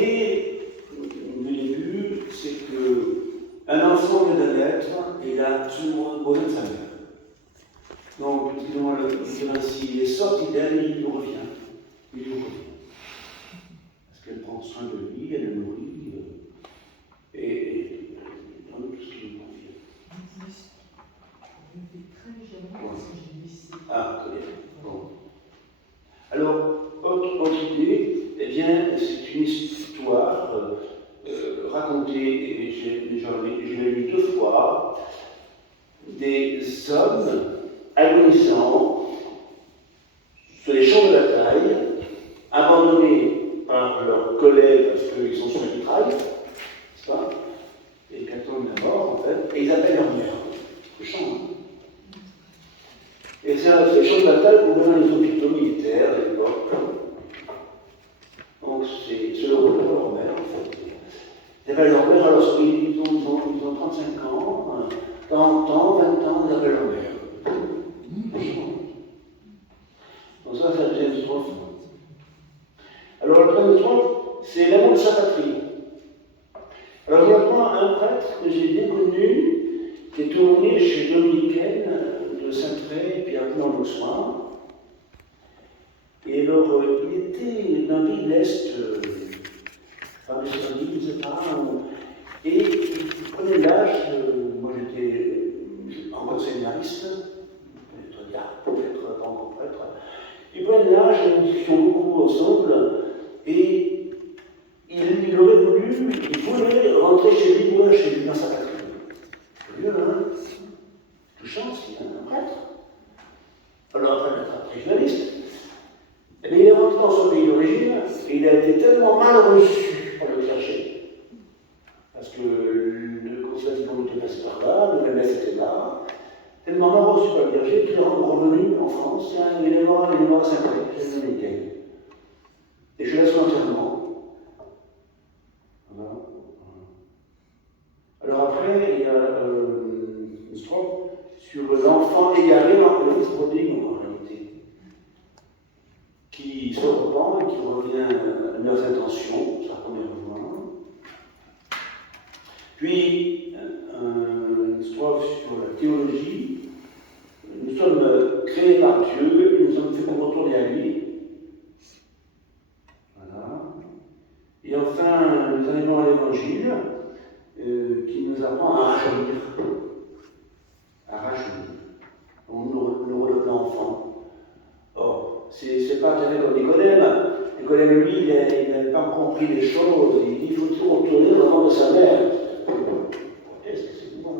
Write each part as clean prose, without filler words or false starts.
Et le début, c'est qu'un enfant vient de naître et il a absolument besoin de sa mère. Donc, disons, le dire ainsi, il est sorti d'elle, il lui revient. Il lui revient. Parce qu'elle prend soin de lui, elle le nourrit, et donne tout ce qui lui convient. Ah, très bien. Bon. Alors, autre idée, eh bien, c'est une histoire racontée, et je l'ai lu 2 fois, des hommes agonisants sur les champs de bataille, abandonnés par leurs collègues parce qu'ils sont sur les mitrailles, n'est-ce pas? Et qui attendent la mort, en fait, et ils appellent leur mère. Le champ. Et c'est les champs de bataille pour venir les hôpitaux militaires à l'époque. Donc c'est le rôle de leur mère, en fait. Ils appellent leur mère, alors ils ont 35 ans, 40 ans, 20 ans, ils appellent leur mère. Donc ça, c'est la deuxième strophe. Alors la première strophe, c'est l'amour de sa patrie. Alors je reprends un prêtre que j'ai bien connu, qui est tourné chez Dominicaine de Saint-Tray, et puis après dans l'Auxois. Et alors, il était d'un pays de l'Est, par les Serbie, je ne sais pas, et il prenait l'âge, moi j'étais encore séminariste, peut-être pas encore prêtre, il prenait l'âge, nous discutions beaucoup ensemble, et il aurait voulu, il voulait rentrer chez lui, dans sa patrie. Curieux, hein? Touchant, c'est un prêtre. Alors après, d'être régionaliste, eh bien, il est rentré dans son pays d'origine et il a été tellement mal reçu pour le chercher. Parce que le conseil Vatican était passé par là, le MS était là, tellement mal reçu par le clergé qu'il est revenu en France. Il est mort à Saint-Tray, chez les Dominicains. Et je laisse l'enterrement. Voilà. Alors après, il y a une strophe sur l'enfant égaré, le fils prodigue en réalité, qui se repent et qui revient à leurs intentions, sa première fois. Puis, une strophe sur la théologie. Nous sommes créés par Dieu, nous sommes faits pour retourner à lui. Voilà. Et enfin, nous arrivons à l'Évangile, qui nous apprend à rajeunir. À rajeunir. On nous redevient enfant. Or, c'est pas tout à fait comme Nicodème. Nicodème, lui, il n'avait pas compris les choses. Il dit il faut toujours retourner dans le ventre de sa mère. Est-ce que c'est bon?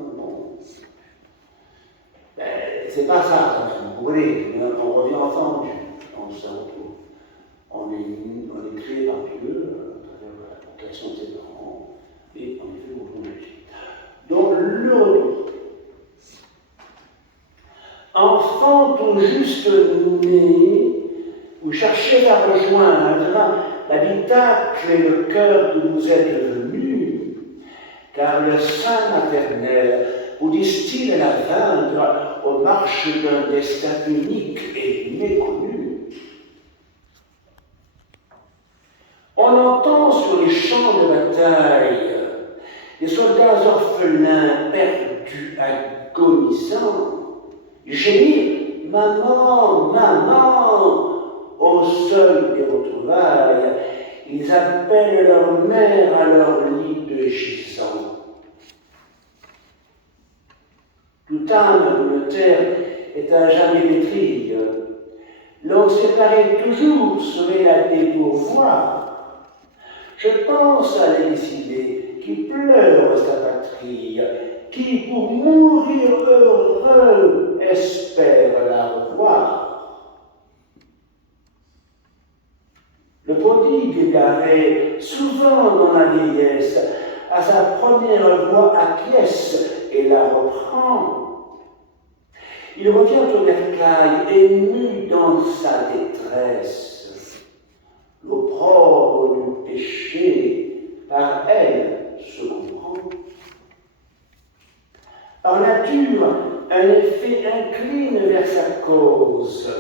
Ben, c'est pas ça, quand même. Vous voyez, on revient ensemble, on se retrouve. On est créé par Dieu, à travers la création de ses parents, et on est fait pour le Dieu. Donc, le retour. Enfant tout juste né, vous cherchez à rejoindre l'habitacle et le cœur d'où vous êtes venu, car le sein maternel vous distille la vaincre aux marches d'un destin unique et méconnu. On entend sur les champs de bataille des soldats orphelins perdus, agonisants, gémir « Maman, maman !» au seuil des retrouvailles. Ils appellent leur mère à leur lit de gisant. Toute âme de terre est à jamais pétrie. L'on séparait toujours serait la dépourvoir. Je pense à l'exilé qui pleure sa patrie, qui, pour mourir heureux, espère la revoir. Le prodigue égaré, souvent dans la vieillesse, à sa première voix acquiesce et la reprend. Il revient au bercail, ému dans sa détresse. L'opprobre du péché, par elle, se comprend. Par nature, un effet incline vers sa cause.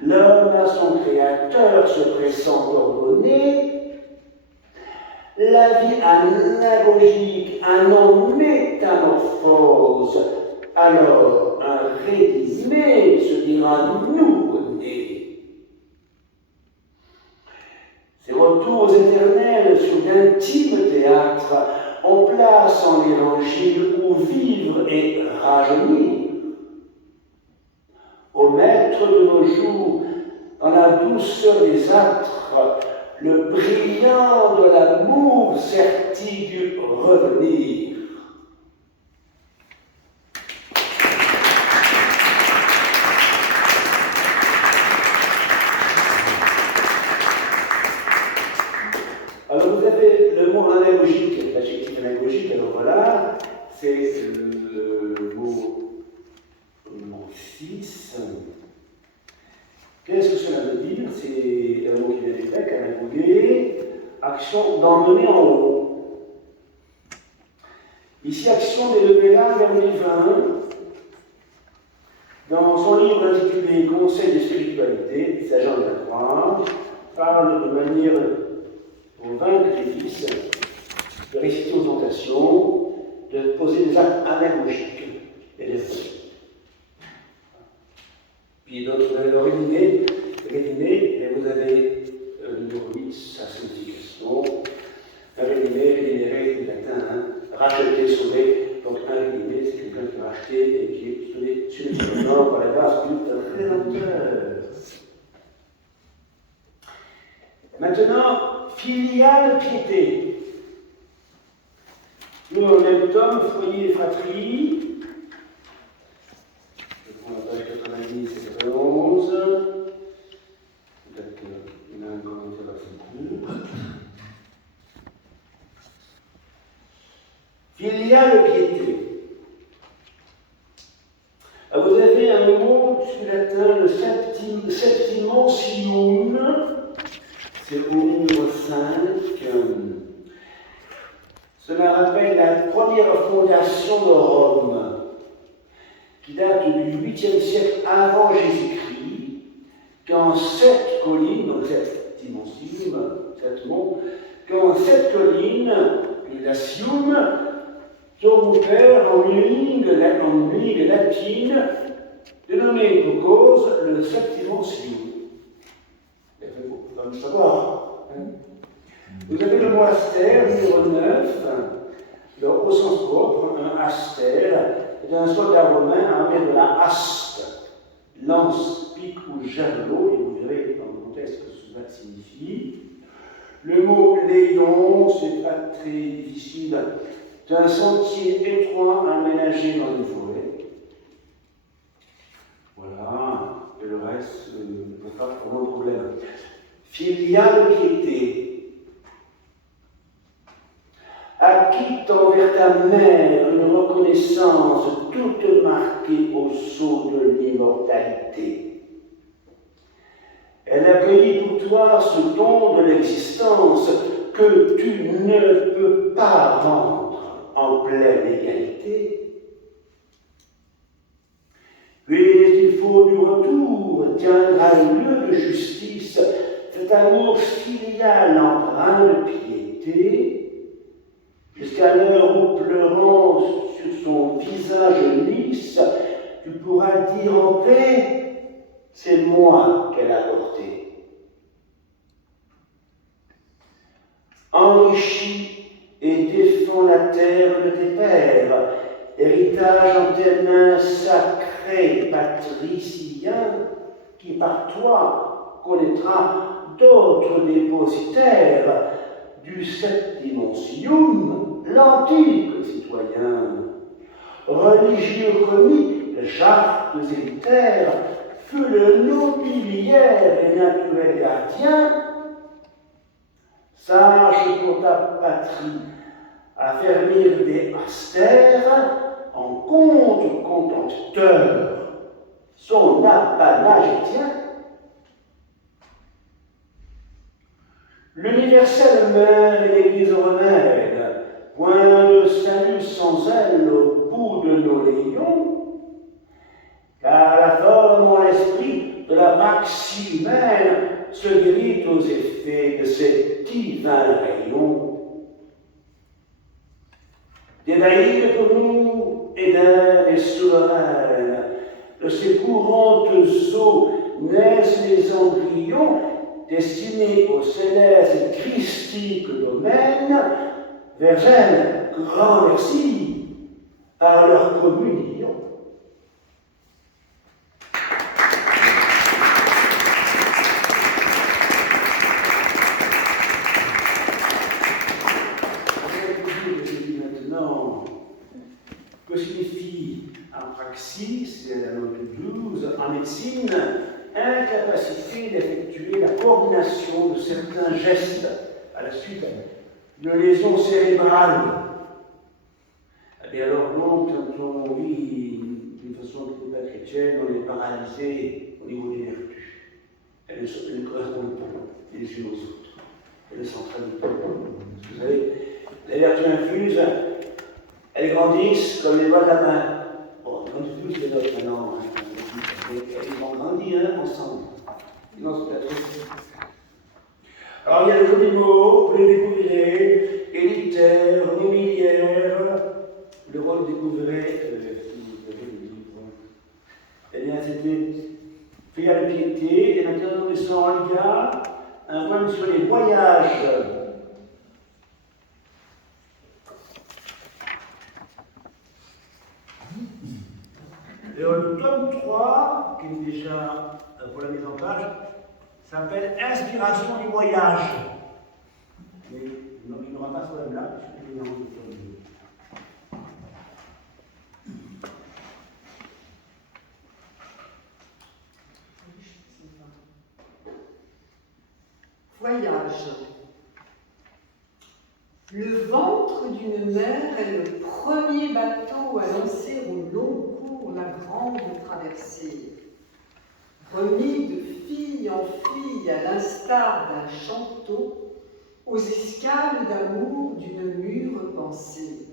L'homme à son créateur se pressant ordonné, la vie anagogique, un en métamorphose, alors un rédimé se dira nouveau-né. Ces retours éternels sur d'intimes théâtres, on place en l'évangile où vivre et rajeunir. Au maître de nos jours, dans la douceur des âtres, le brillant de l'amour sert-il dû revenir. Alors vous avez le mot anagogique, l'adjectif anagogique, alors voilà, c'est le mot 6. Qu'est-ce que cela veut dire? C'est un mot qui vient du grec, anagoguer, action d'emmener en haut. Ici, action d'élever l'âme vers le divin. Dans son livre intitulé Conseil de spiritualité, Saint Jean de la Croix parle de manière pour vaincre les vices, de réciter aux tentations, de poser des actes anagogiques et des feux. Puis d'autres, vous avez le rédimé, et vous avez le numéro 8, sa signification. Un rédimé, rédiméré, du latin, hein, racheté, sauvé. Donc un rédimé, c'est quelqu'un qui est racheté et qui est sauvé sur le nord par la grâce du Rédempteur. Maintenant, filiale piété. Nous, en même temps, foyer et fratrie. Je prends la page 90 et 91. Peut-être qu'il y a un commentaire à ce coup. Filiale piété. Vous avez un mot du latin, le septimontium. C'est au numéro 5. Cela rappelle la première fondation de Rome, qui date du 8e siècle avant Jésus-Christ, quand 7 collines, donc 7 dimensions, 7 monts, quand 7 collines, la Sium, qui ont ouvert en une ligne latine, dénommée pour cause le Septimontium. Vous allez savoir. Vous avez le mot astère, numéro 9, au sens propre, un astère est un soldat romain armé de la haste, lance, pique ou javelot, et vous verrez dans le contexte que cela signifie. Le mot léon, c'est pas très difficile, c'est un sentier étroit aménagé dans une forêt. Voilà, et le reste ne pose pas vraiment de problème. Filiale piété. Acquitte envers ta mère une reconnaissance toute marquée au sceau de l'immortalité. Elle accueillit pour toi ce don de l'existence que tu ne peux pas rendre en pleine égalité. Puisqu'il faut du retour, tiendra lieu de justice cet amour filial empreint de piété, jusqu'à l'heure où, pleurant sur son visage lisse, tu pourras dire en paix, c'est moi qu'elle a porté. Enrichis et défends la terre de tes pères, héritage en tes mains sacrés, patricien, qui par toi connaîtra d'autres dépositaires du septimontium, l'antique citoyen. Religieux commis, Jacques élitaire, fut le nobiliaire et naturel gardien. Sache pour ta patrie affermir des astères en compte contempteur. Son apanage est tien. L'universelle mère et l'Église romaine, point de salut sans elle au bout de nos légions, car la forme en l'esprit de la maxime humaine se guérit aux effets de ces divins rayons. Dédaïde pour nous, Éden et souveraine. De ces courantes eaux naissent les embryons destinés au céleste et christique domaine. Vers elle, grand merci, par leur communion. Maintenant, que signifie en praxis, c'est la note 12, en médecine, incapacité d'effectuer la coordination de certains gestes à la suite d'une lésion cérébrale. Eh bien alors donc, quand on vit d'une façon qui n'est pas chrétienne, on est paralysé au niveau des vertus. Elles ne correspondent pas les unes aux autres. Elles ne s'entraînent pas. Vous savez, les vertus infuses, elles grandissent comme les doigts de la main. Bon, elles grandissent plus les autres maintenant. Elles vont grandir ensemble. Sinon, c'est peut-être. Alors, il y a le jeu des mots, vous les découvrirez, élitaire, nobiliaire. Le rôle découvrait, vous avez le livre. Eh bien, c'était fait à la piété, et maintenant nous sommes en lien, un poème sur les voyages. Et le tome 3, qui est déjà pour la mise en page, s'appelle Inspiration du voyage. Mais il n'aura pas ce problème-là, puisque je vais en tome 2. Voyage. Le ventre d'une mer est le premier bateau à lancer au long cours la grande traversée. Remis de fille en fille à l'instar d'un chanteau, aux escales d'amour d'une mûre pensée.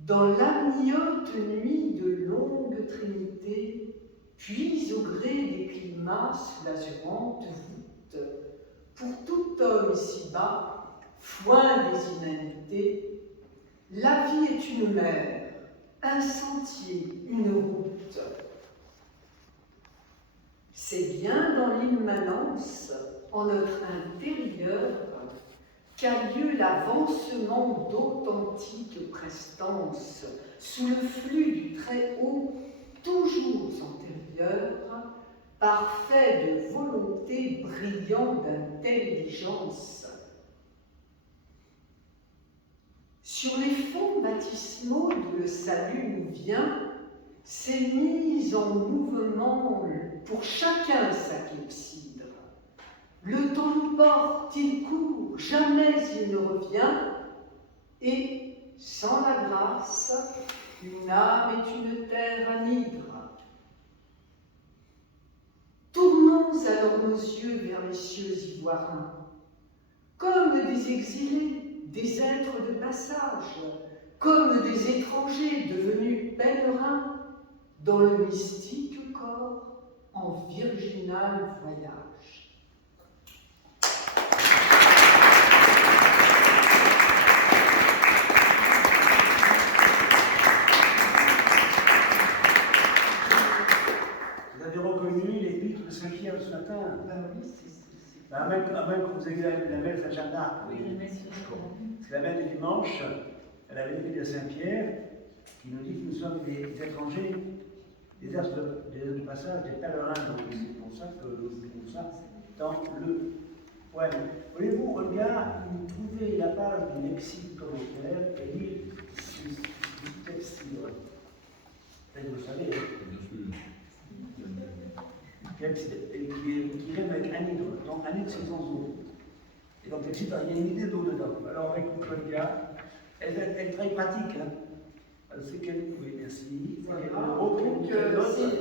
Dans l'amniote nuit de longue trinité, puis au gré des climats sous l'azurante voûte, pour tout homme ici-bas, foin des inanités, la vie est une mer, un sentier, une route. C'est bien dans l'immanence, en notre intérieur, qu'a lieu l'avancement d'authentiques prestances, sous le flux du Très-Haut, toujours antérieur, parfait de volonté, brillant d'intelligence. Sur les fonds baptismaux d'où le salut nous vient, s'est mise en mouvement pour chacun sa clepsydre. Le temps nous porte, il court, jamais il ne revient, et, sans la grâce, une âme est une terre anhydre. Tournons alors nos yeux vers les cieux ivoiriens, comme des exilés, des êtres de passage, comme des étrangers devenus pèlerins, dans le mystique corps en virginal voyage. Vous avez reconnu l'épître de Saint-Pierre ce matin? Oui, c'est... À moins que vous ayez la messe à Jeanne d'Arc. Oui, la messe. C'est la messe du dimanche, elle avait l'épître de Saint-Pierre, qui nous dit que nous sommes des étrangers, des êtres de passage, des pèlerins. Donc c'est pour ça que nous disons ça dans le poème. Voulez-vous, regarde, vous trouvez la page du lexique commentaire et lire ce texte. Peut-être vous le savez, qui rime avec anhydre. Donc anhydre c'est sans eau. Et donc il y a une idée d'eau dedans. Alors écoute Claudia, elle est très pratique. Hein. C'est quelle? Oui, merci. Donc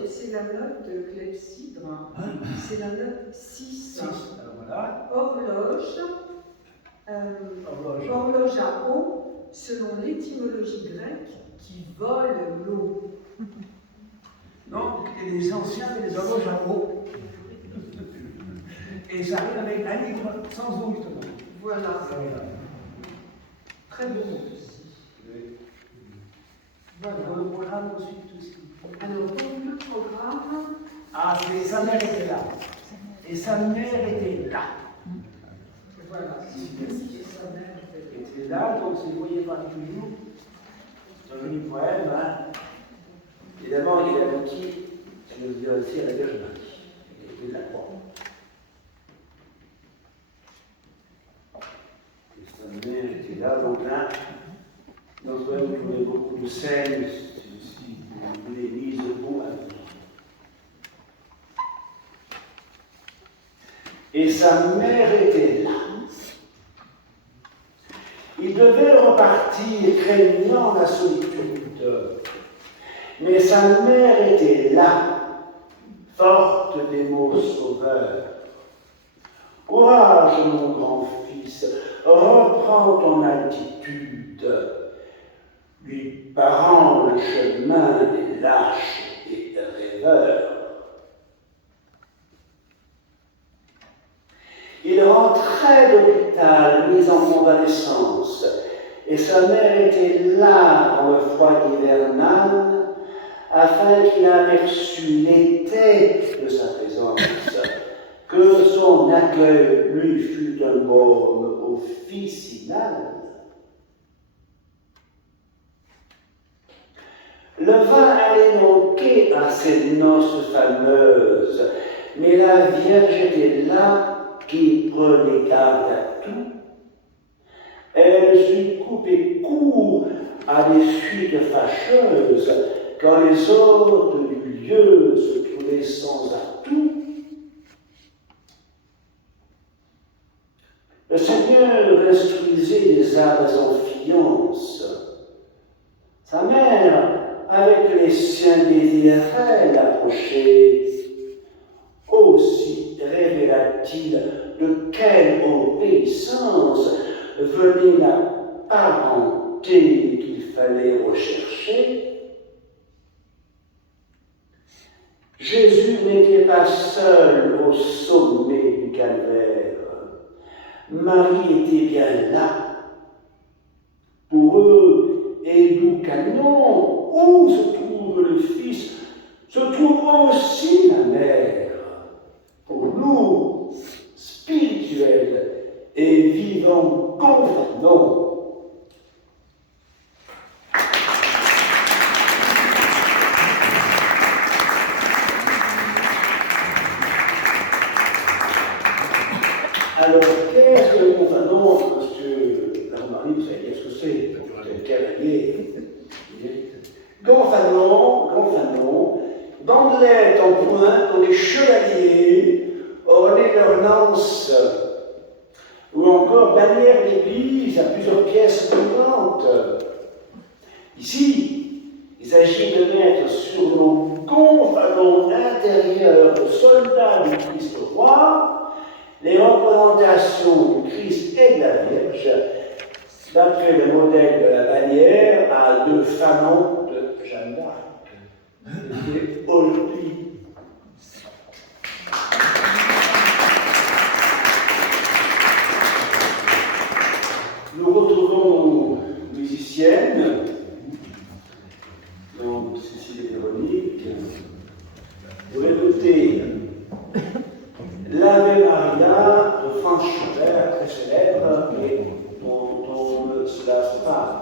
c'est la note de clepsydre. C'est la note 6. Alors voilà. Horloge. Horloge à eau, selon l'étymologie grecque, qui vole l'eau. Donc, les anciens et les horloges à eau. Et ça arrive avec un livre sans eau, justement. Voilà. Très beau mot aussi. Voilà. Dans le programme ensuite aussi. Alors, donc le programme, Ah, c'est sa mère était là. Et sa mère était là. voilà, et sa mère Était là, donc c'est, vous voyez, pas toujours. C'est un joli poème, hein. Évidemment, il aboutit, je veux dire aussi, à la Vierge Marie, et de la croix. Et sa mère était là, donc là, dans ce poème, vous trouvez beaucoup de scènes, si vous voulez, mises au point. Et sa mère était là. Il devait repartir craignant la solitude. Mais sa mère était là, forte des mots sauveurs. Courage, mon grand-fils, reprends ton altitude, lui parant le chemin des lâches et rêveurs. Il rentrait de l'hôpital, mis en convalescence, et sa mère était là dans le froid hivernal, afin qu'il aperçût l'été de sa présence, que son accueil lui fût un baume officinal. Le vin allait manquer à ces noces fameuses, mais la Vierge était là qui prenait garde à tout. Elle sut couper court à des suites fâcheuses, quand les hôtes du lieu se trouvaient sans atout. Le Seigneur instruisait des âmes en fiance. Sa mère, avec les siens désirait l'approcher. Aussi révéla-t-il de quelle obéissance venait la parenté qu'il fallait rechercher. Jésus n'était pas seul au sommet du calvaire. Marie était bien là. Pour eux, Édou Canon, où se trouve le Fils, se trouve aussi la mère. Pour nous, spirituels et vivants, comprenons. Alors, qu'est-ce que nous faisons, monsieur Marie, vous savez ce que c'est, cavalier. Gonfanon, bandelettes en pointe pour les chevaliers, ornés de leur lance, ou encore bannière d'église à plusieurs pièces courantes. Ici, il s'agit de mettre sur nos gonfalons intérieurs de soldats du Christ roi les représentations du Christ et de la Vierge, d'après le modèle de la bannière à 2 fanons de Jeanne d'Arc. Et aujourd'hui, nous retrouvons nos musiciennes, donc Cécile et Véronique, pour écouter l'Ave Maria de Franz Schubert, très célèbre, et dont cela se parle.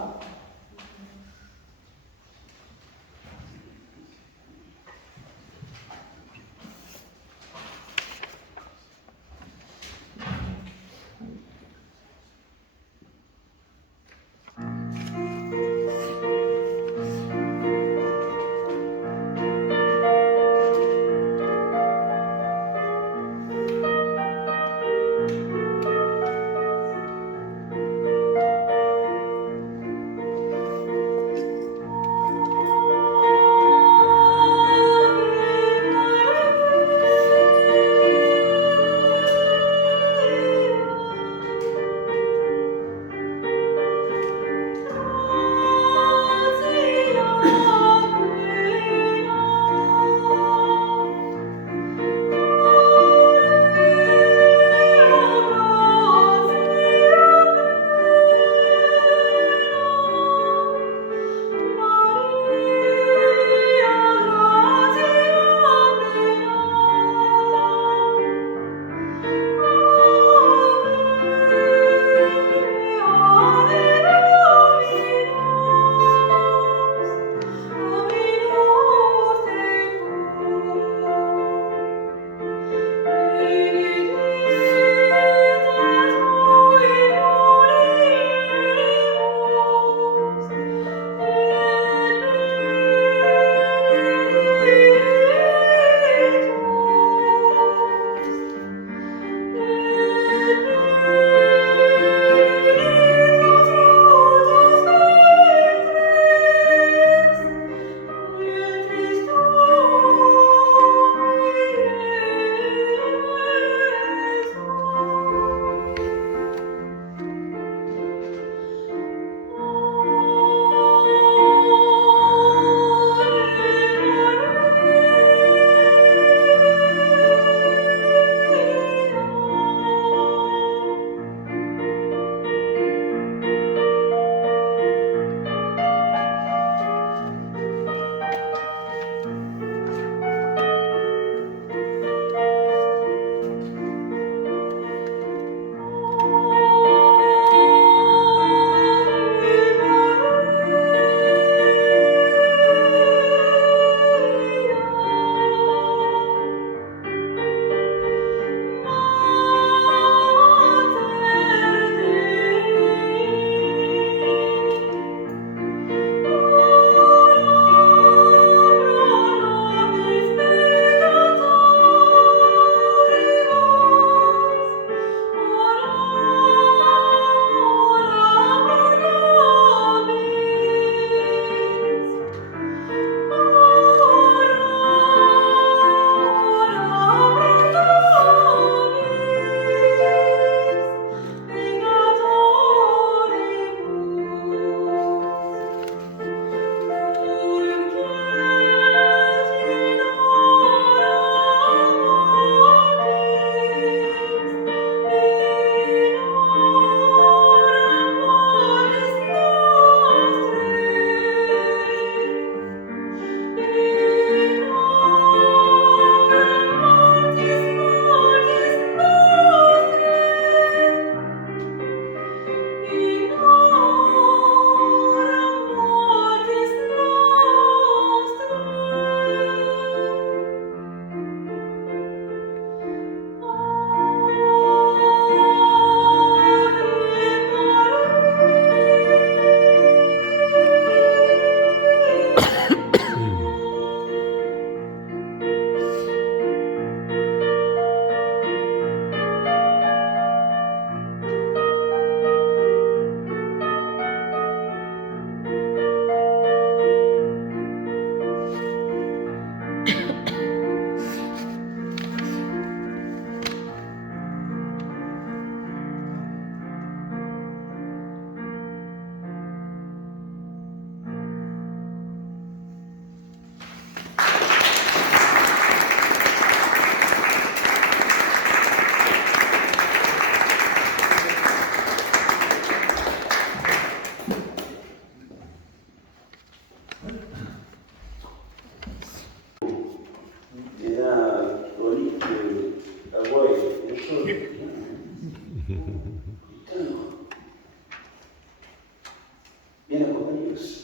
bien accompagnée aussi.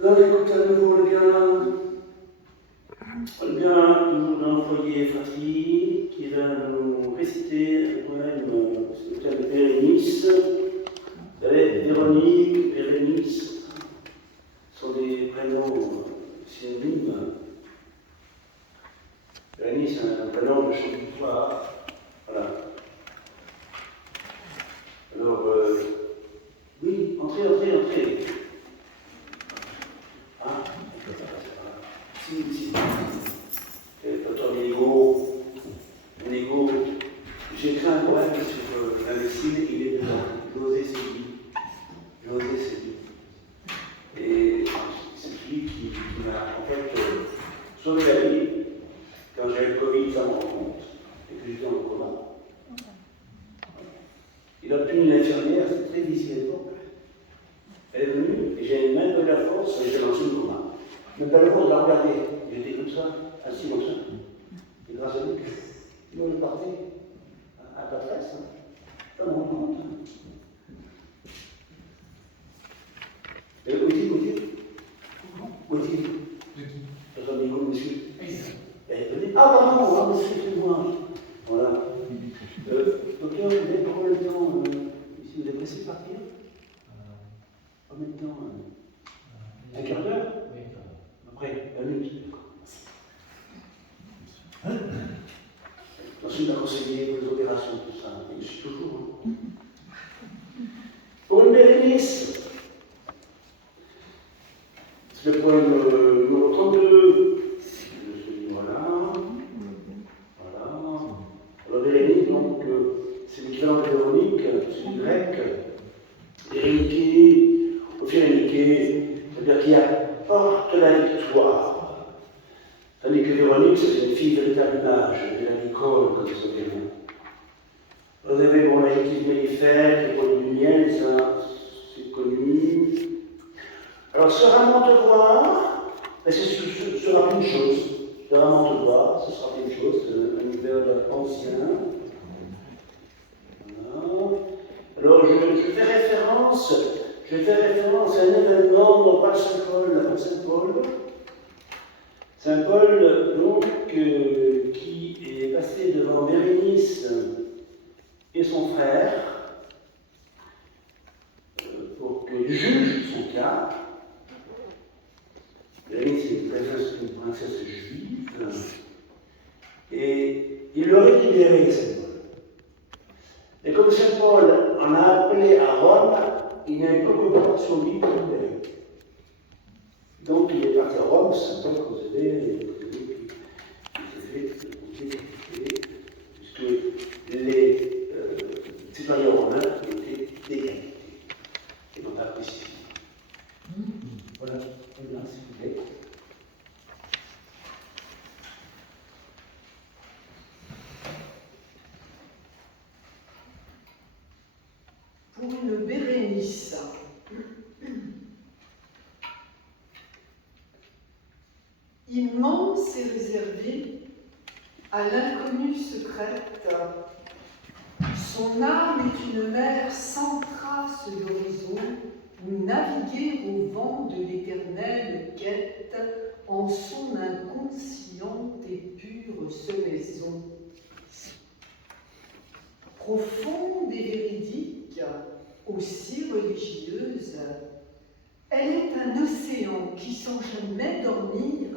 Donc, écoute, à nouveau, Olga, toujours dans le foyer Fratrie, qui va nous réciter un poème sur le thème de Bérénice. Vous savez, Véronique, Bérénice sont des prénoms synonymes. Bérénice, c'est un prénom de chant victoire. Voilà. Alors, oui, entrez. Ah, si. Docteur Ménigaud, j'ai écrit un poème sur la médecine, il est dedans. José Séduit. Et c'est lui qui m'a en fait sauvé la vie quand j'ai eu le Covid, ça me rend compte, et que j'étais en coma. Il a obtenu une infirmière, c'est très difficile à l'époque. Elle est venue, et j'ai même pas eu la force, et j'ai lancé le coma. Même pas la force de la regarder. J'étais comme ça, assis comme ça. Et grâce à lui, nous on est parti à ta tresse. Ça me rend compte. Et où est-il Où est-il De qui Votre amigo, monsieur. Venez. Ah, pardon, monsieur, excusez-moi. Voilà. Docteur, vous avez combien de temps ici? Vous êtes pressé de partir Combien de temps Un quart d'heure Oui, après, 20 minutes. Ensuite, on a conseillé pour les opérations, tout ça. Et je suis toujours. Pour une Bérénice, c'est le poème numéro 32. Voilà. Alors, Bérénice, donc, c'est l'équivalent de Véronique, c'est du grec. Bérénique, au Phérénique, c'est-à-dire qui apporte la victoire. Tandis que Véronique, c'est une fille véritable mage, de la Nicole, comme ça vient. Vous avez bon, l'adjectif mellifère, qui est produit du miel, ça, c'est connu. Alors, se ramontevoir, ce sera une chose. Se ramontevoir, ce sera une chose, un univers ancien. Voilà. Alors, je fais référence à un événement, non pas Saint-Paul, pas Saint-Paul. Saint-Paul, donc, qui est passé devant Bérénice et son frère pour qu'il juge son cas. Bérénice est une princesse juive et il l'aurait libéré, Saint-Paul. Et comme Saint-Paul en a appelé à Rome, il n'a eu que voir sur lui pour libérer. Donc il est parti à Rome, Saint-Paul concédé, puisque les citoyens romains étaient d'égalité et non pas crucifiés. Voilà, très bien, s'il vous plaît. Pour une Bérénice, immense et réservée à l'inconnue secrète, son âme est une mer sans trace d'horizon, où naviguer au vent de l'éternelle quête en son inconsciente et pure semaison. Profonde et véridique, aussi religieuse, elle est un océan qui, sans jamais dormir,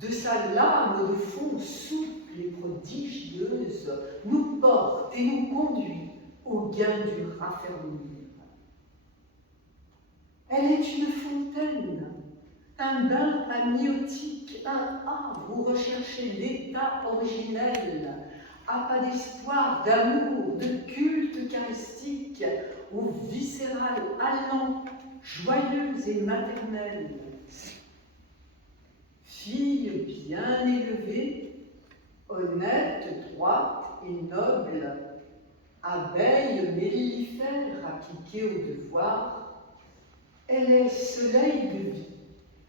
de sa lame de fond souple et prodigieuse, nous porte et nous conduit au gain du raffermir. Elle est une fontaine, un bain amniotique, un havre où rechercher l'état originel, à pas d'espoir, d'amour, de culte eucharistique, ou viscéral, allant, joyeuse et maternelle. Fille bien élevée, honnête, droite et noble, abeille mellifère appliquée au devoir, elle est soleil de vie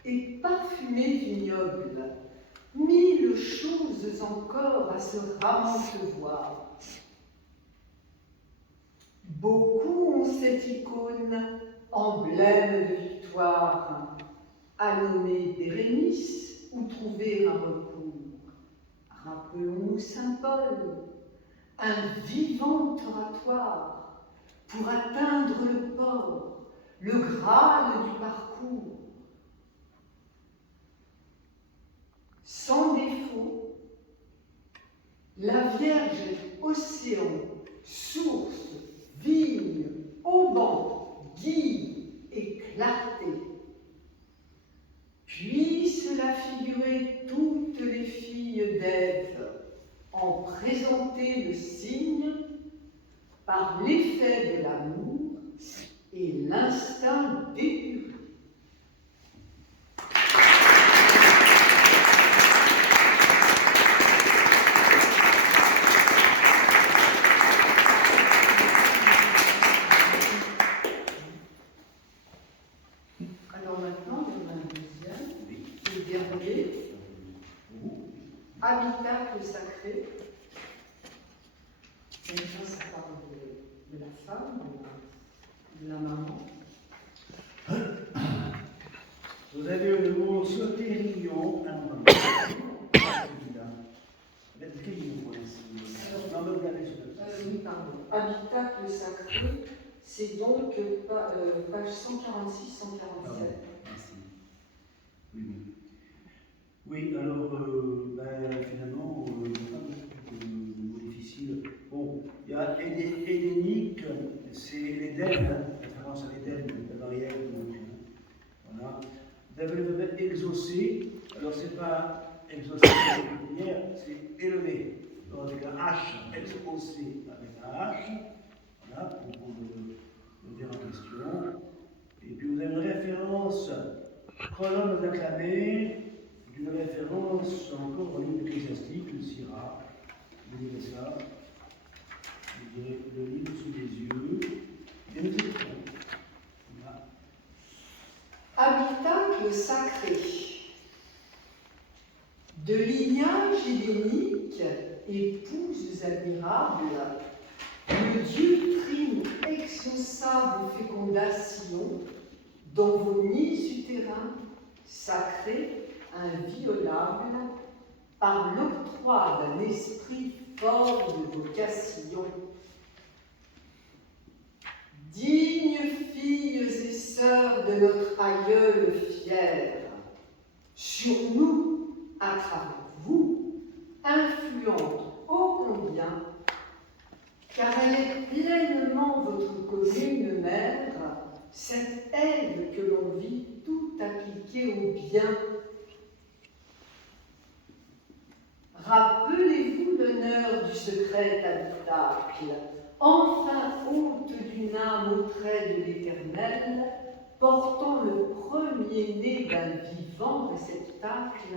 et parfumée vignoble, mille choses encore à se ramontevoir. Beaucoup ont cette icône, emblème de victoire, à nommer Bérénice ou trouver un recours. Rappelons-nous Saint Paul, un vivant oratoire pour atteindre le port, le Graal du parcours. Sans défaut, la Vierge est océan, source, vigne, auban, guide et clarté. Puissent la figurer toutes les filles d'Ève, en présenter le signe par l'effet de l'amour et l'instinct dépuré. Alors maintenant, il y en a un deuxième, le dernier, habitacle sacré. Donc ça parle de la femme, de la maman. Vous avez le mot sotérion. Ah non, quel mot non, mais vous l'avez sur Oui, pardon. Habitacle sacré, c'est donc page 146-147. Merci. Oui, oui. Oui, alors, finalement, pas beaucoup de mots difficiles. Bon, il y a édénique, c'est l'Éden, référence à l'Éden, la barrière de Dieu. Voilà. Vous avez le verbe exaucer, alors c'est pas exaucer avec une lumière, c'est élevé. Donc avec un H, exaucer avec un H, voilà, pour le dire en question. Et puis vous avez une référence, colonne d'acclamé, d'une référence encore au livre ecclésiastique, le Syrah. Vous direz ça. Vous direz le livre sous les yeux. Et nous écoutons. Voilà. Habitacle sacré. De lignage édénique, épouses admirables, le Dieu trine exauça vos fécondations dans vos nids utérins, sacrés, inviolables, par l'octroi d'un esprit fort de vocation. Dignes filles et sœurs de notre aïeul fier, sur nous, à travers vous, influente ô combien, car elle est pleinement votre commune mère, cette aide que l'on vit tout appliquée au bien. Rappelez-vous l'honneur du secret habitacle, enfin hôte d'une âme au trait de l'Éternel, portant le premier-né d'un vivant réceptacle,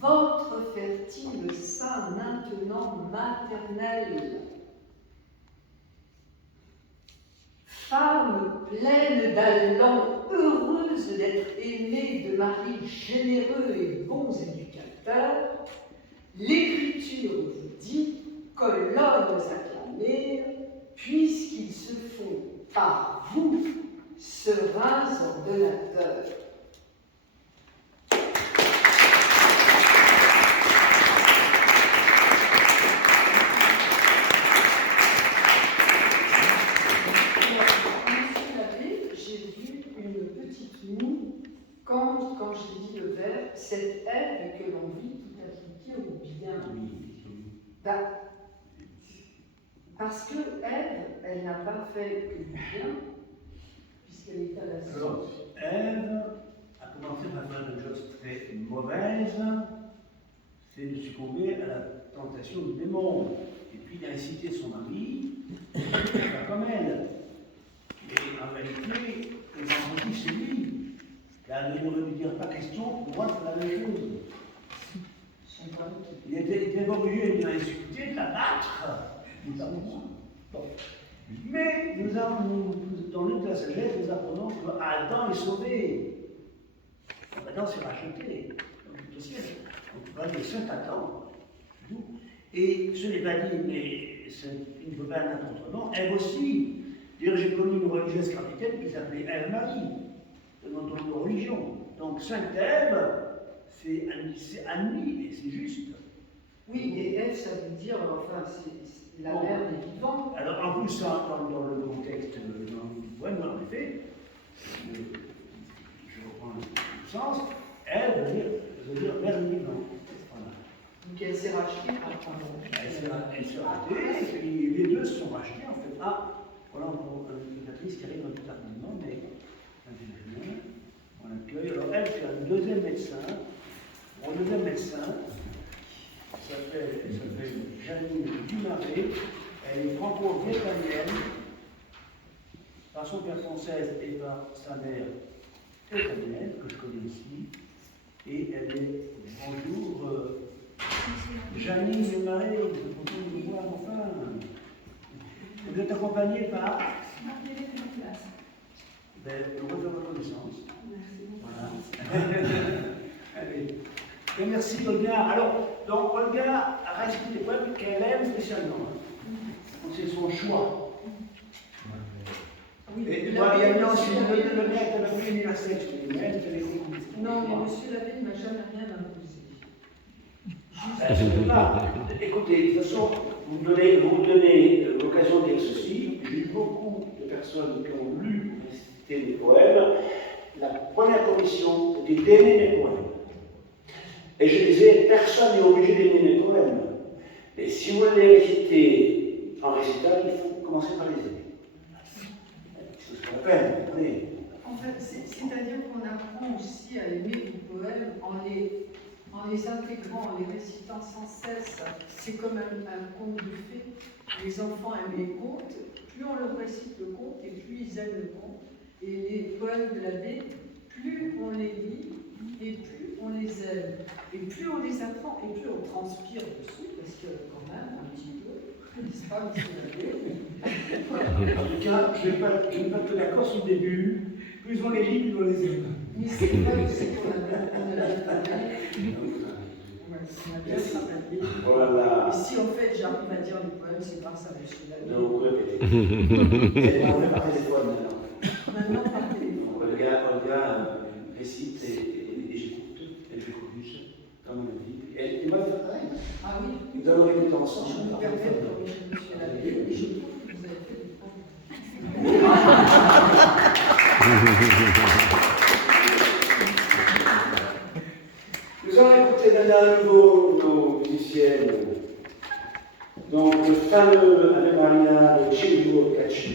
votre fertile sein maintenant maternel. Femme pleine d'allant, heureuse d'être aimée de maris généreux et bons éducateurs, l'Écriture vous dit, colonnes acclamées, puisqu'ils se font par vous sereins ordonnateurs. Quand j'ai dit le verbe, cette aide que l'on vit tout appliquée au bien. Parce que elle n'a pas fait que du bien, puisqu'elle est à la suite. Alors, Ève a commencé par faire une chose très mauvaise, c'est de succomber à la tentation du démon, et puis d'inciter son mari à faire comme elle. Et en réalité, le vendredi, c'est lui. Là, il aurait dû dire pas question, pour moi, c'est la même chose. Il était obligé de l'insulter, de la battre. Bon. Mais dans le livre de la sagesse, nous apprenons que Adam est sauvé. Adam s'est racheté. Donc, on va dire Saint Adam. Et ce n'est pas dit, mais il ne peut pas être n'importe comment. Ève aussi. J'ai connu une religieuse chrétienne qui s'appelait Ève-Marie, de notre religion. Donc Sainte Ève, c'est Annie, et c'est juste. Oui, et Ève, ça veut dire, enfin, c'est la Bon. mère des vivants. Alors en plus, dans le contexte du poème, en effet, je reprends le sens, Ève veut dire mère du vivant. Voilà. Donc elle s'est rachetée par Elle s'est rachetée, et puis les deux se sont rachetés en fait. Ah, voilà encore une éducatrice qui arrive un peu tardivement, mais on l'accueille. Alors elle, c'est un deuxième médecin. Mon deuxième médecin s'appelle Janine Dumaré. Elle est franco-vietnamienne, par son père française et par sa mère vietnamienne, que je connais aussi. Et elle est, bonjour, Janine Dumaré, vous êtes content de nous voir enfin. Vous êtes accompagnée par heureux de votre connaissance. Voilà. Allez. Et merci Olga. Alors, donc Olga a récité des poèmes qu'elle aime spécialement. Donc c'est son choix. Oui, Et moi, il y a aussi le mien est un peu universel, non, mais monsieur l'abbé ne m'a jamais rien imposé. Écoutez, de toute façon, vous me donnez l'occasion de dire ceci. J'ai eu beaucoup de personnes qui ont lu ou récité des poèmes. La première condition, c'était d'aimer mes poèmes. Et je disais, personne n'est obligé d'aimer mes poèmes. Et si vous les récitez en récital, il faut commencer par les aimer. C'est ce qu'on appelle, vous comprenez. En fait, c'est-à-dire qu'on apprend aussi à aimer les poèmes en les intégrant, en les récitant sans cesse. C'est comme un conte de fées. Les enfants aiment les contes, plus on leur récite le conte et plus ils aiment le conte. Et les poèmes de l'abbé, plus on les lit et plus on les aime. Et plus on les apprend et plus on transpire dessus, parce que quand même, un petit peu, n'est-ce pas, monsieur l'abbé? En tout cas, je ne vais pas être d'accord sur le début. Plus on les lit, plus on les aime. Mais c'est vrai aussi qu'on a bien travaillé. On a bien travaillé. Voilà. Et si en fait j'arrive à dire les poèmes, c'est grâce à monsieur l'abbé. Non, vous répétez. On est par téléphone maintenant. Maintenant par téléphone. Donc, Olga récite et j'écoute. Et je corrige, comme on a dit. Et moi, je fais pareil. Ah oui. Nous allons répéter Je ensemble. me permets de corriger monsieur l'abbé et je trouve que vous avez fait du progrès. Nous allons écouter maintenant à nouveau nos musiciennes. Donc, le fameux Ave Maria de Chelio Cacci.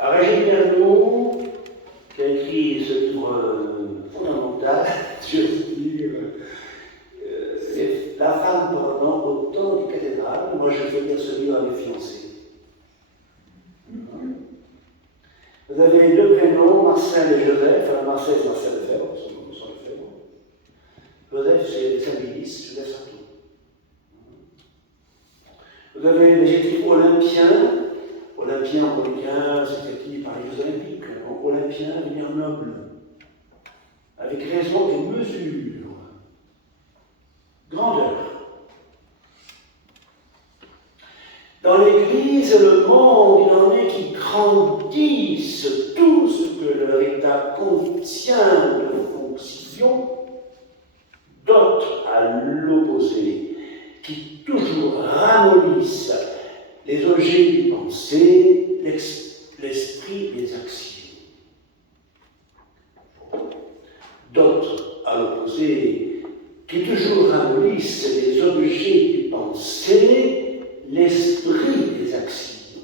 Régine Bernou, qui a écrit ce livre fondamental, je veux dire, La femme pendant au temps des cathédrales. Moi, je fais lire ce livre à mes fiancés. Vous avez deux prénoms, Marcel et Joseph. Enfin, Marcel, c'est Marcel Lefebvre, son nom, c'est Lefebvre. Joseph, c'est Saint-Bélis, Joseph Sarto. Vous avez l'adjectif olympien. Olympien, on connaît bien, c'est actif par les Jeux Olympiques. Donc, Olympien, veut dire noble, avec raison et mesure, grandeur. Dans l'Église, le monde, il en est qui grandissent tout ce que leur état contient de fonction, d'autres à l'opposé, qui toujours ramollissent les objets des pensées, l'esprit des actions. D'autres, à l'opposé, qui toujours ramollissent les objets des pensées, l'esprit des actions.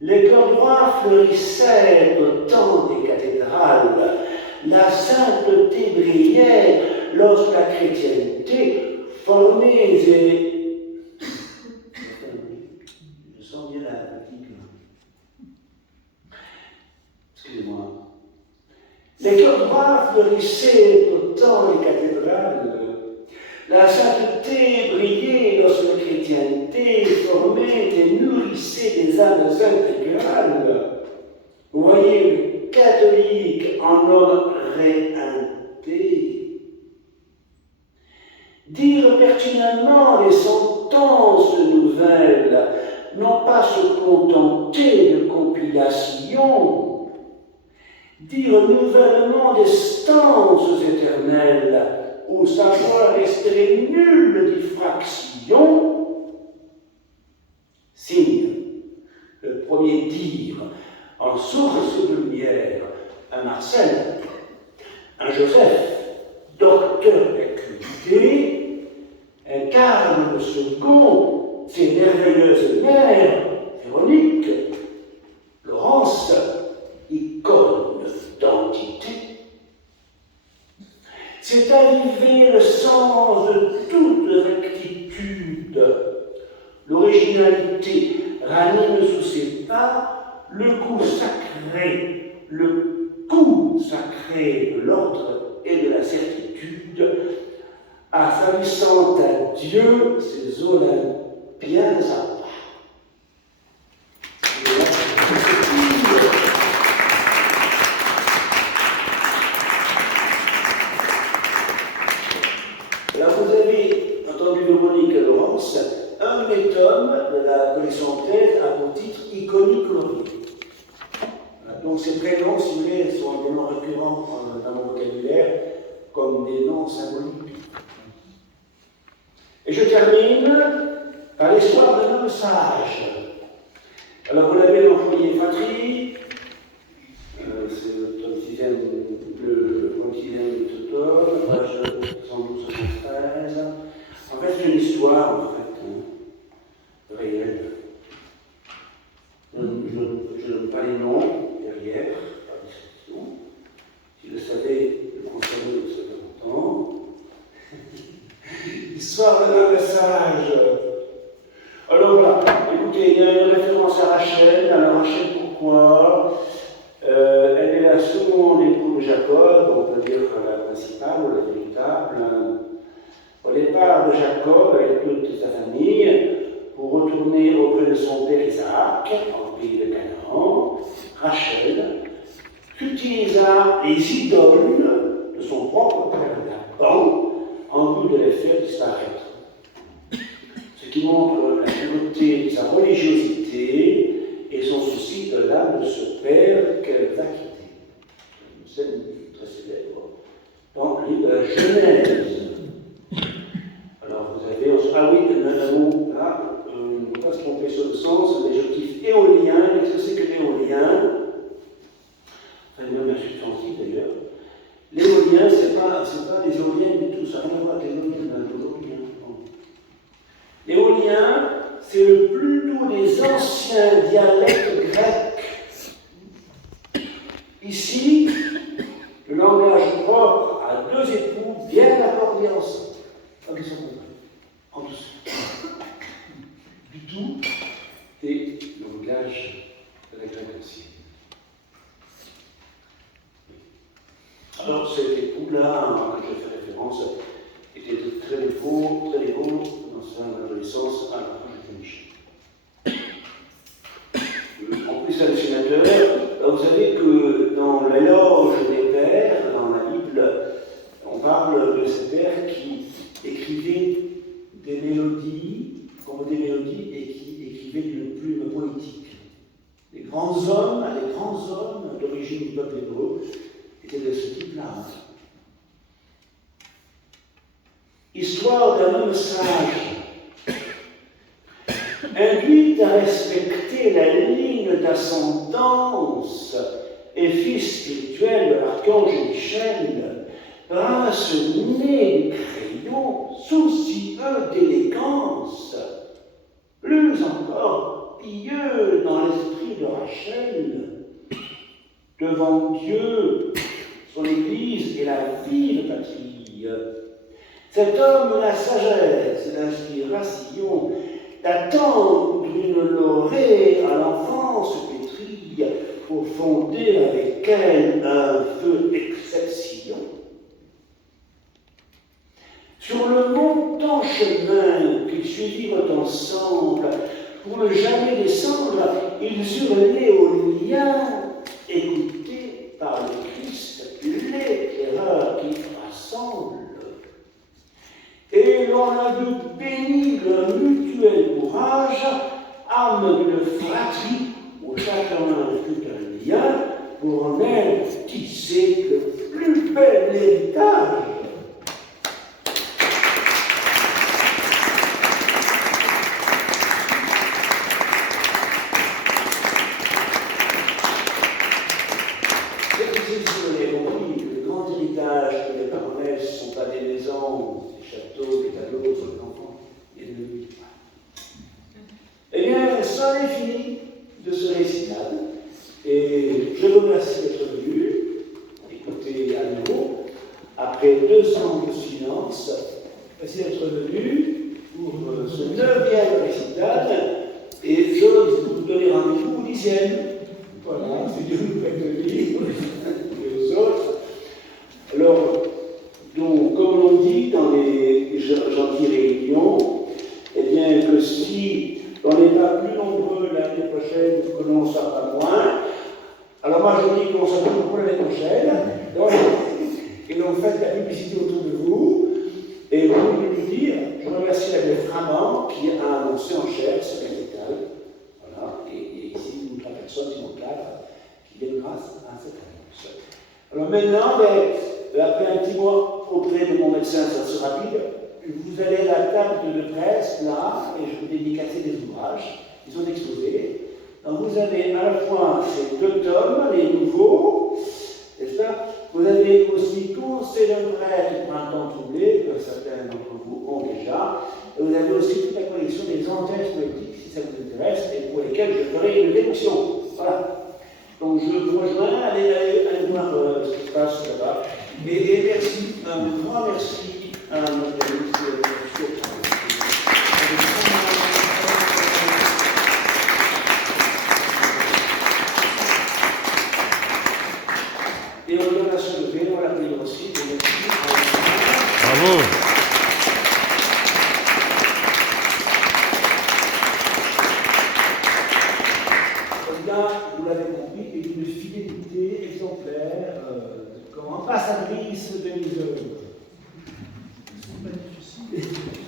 Les cœurs droits fleurissaient au temps des cathédrales, la sainteté brillait lorsque la chrétienté formait et je sens bien la fatigue. Excusez-moi. Les cœurs droits fleurissaient au temps des cathédrales. La sainteté brillait lorsque la chrétienté formait et nourrissait des âmes intégrales. Vous voyez, le catholique en homme réinté. Dire pertinemment les sentences nouvelles, non pas se contenter de compilations, dire nouvellement des stances éternelles, où savoir espérer nulle diffraction, signe le premier dire en source de lumière, un Marcel, un Joseph, docteur d'acuité, incarne le second, ses merveilleuses mères, Véronique, Laurence, icône d'identité. C'est aviver le sens de toute rectitude, l'originalité ranime sous ses pas le coup sacré de l'ordre et de la certitude, affaissant à Dieu ses Olympiens à pas. Là, vous avez entendu de Monique et Laurence, un des tomes de la collection thèse a pour titre Iconique Laurie. Donc ces prénoms, si vous voulez, sont des noms récurrents dans mon vocabulaire comme des noms symboliques. Et je termine par l'histoire d'un homme sage. Alors vous l'avez dans le foyer Fatry, c'est le tome 6e, le 6e de Totol, page 112-113. En fait, c'est une histoire, en fait, réelle. Je ne donne pas les noms derrière, par description. Si je le savais, le concerné de ce temps. Histoire d'un homme sage. Alors voilà, écoutez, il y a une référence à Rachel. Alors Rachel, pourquoi elle est la seconde épouse de Jacob, on peut dire la principale ou la véritable. Au départ de Jacob, avec toute sa famille, pour retourner auprès de son père Isaac, en pays de Canaan, Rachel utilisa les idoles de son propre père Laban en vue de les faire disparaître. Ce qui montre la pureté de sa religiosité et son souci de l'âme de ce père qu'elle va quitter. Une scène très célèbre dans le livre de la Genèse. Alors vous avez, ah oui, un mot là, ne faut pas se tromper sur le sens, l'adjectif éolien. Qu'est-ce que c'est que l'éolien? C'est même un substantif d'ailleurs. L'éolien, c'est pas des éoliennes du tout, ça n'a rien à voir avec l'éolien d'un éolien. L'éolien, c'est le plus doux des ancien dialecte grec. Ici, le langage propre à deux époux bien accordés ensemble. En dessous. Du tout, et le langage de la Grèce ancienne. Alors, cet époux-là, à qui je fais référence, était très beau dans son adolescence à la fin de Michel. En plus, un sénateur, vous savez que dans l'éloge des pères, dans la Bible, on parle de ces pères qui écrivaient des mélodies, composaient des mélodies et qui écrivaient d'une plume poétique. Les grands hommes d'origine du peuple hébreu étaient de ce type-là. Histoire d'un homme sage, induit à respecter la ligne d'ascendance et fils spirituel de l'archange Michel, prince né du crayon, soucieux d'élégance, plus encore pieux dans l'esprit de Rachel, devant Dieu, son Église et la vive patrie. Cet homme, la sagesse et l'inspiration, d'attendre une laurée à l'enfance pétrie pour fonder avec elle un feu d'exception. Sur le montant chemin qu'ils suivirent ensemble, pour ne jamais descendre, ils eurent l'éolien, écoutés par le Christ, l'éclaireur qui rassemble. Et l'on a de bénir le mutuel courage, âme d'une fratrie, où chacun fut un lien, pour en elle tisser le plus bel héritage. Le grand héritage que les parents laissent ne sont pas des maisons, des châteaux, des tableaux sur les enfants, et de lui. Eh bien, c'en est fini de ce récital, et je vous remercie d'être venus. Écoutez à nouveau, après 2 ans de silence, merci d'être venus pour ce 9e récital, et je vais vous donner rendez-vous au 10e. Voilà, c'est Dieu nous prête de vivre, et aux autres. Alors, donc, comme l'on dit dans les gentilles réunions, eh bien, que si on n'est pas plus nombreux l'année prochaine, que l'on ne soit pas moins, alors moi je dis qu'on soit plus nombreux l'année prochaine, donc, et donc faites la publicité autour de vous, et vous pouvez nous dire, je remercie la belle Framand qui a annoncé en chair ce récital, voilà, et ici, nous 3 personnes, sinon 4, qui viennent grâce à cette annonce. Alors maintenant, après un petit mois auprès de mon médecin, ça sera rapide, vous allez à la table de presse, là, et je vous dédicacer des ouvrages, ils sont exposés. Donc vous avez à la fois ces 2 tomes, les nouveaux, n'est-ce pas? Vous avez aussi Conseil d'un prêtre pour un temps troublé, que certains d'entre vous ont déjà, et vous avez aussi toute la collection des anthèses poétiques, si ça vous intéresse, et pour lesquelles je ferai une élection. Voilà. Donc je vous rejoins, allez voir ce qui se passe là-bas. Et merci, un grand merci à notre ministre. Et on donne la soulever, on l'appuie aussi. Bravo! Vous l'avez compris, et d'une fidélité exemplaire, comme ambassadrice de l'Isole. Ils sont pas difficiles.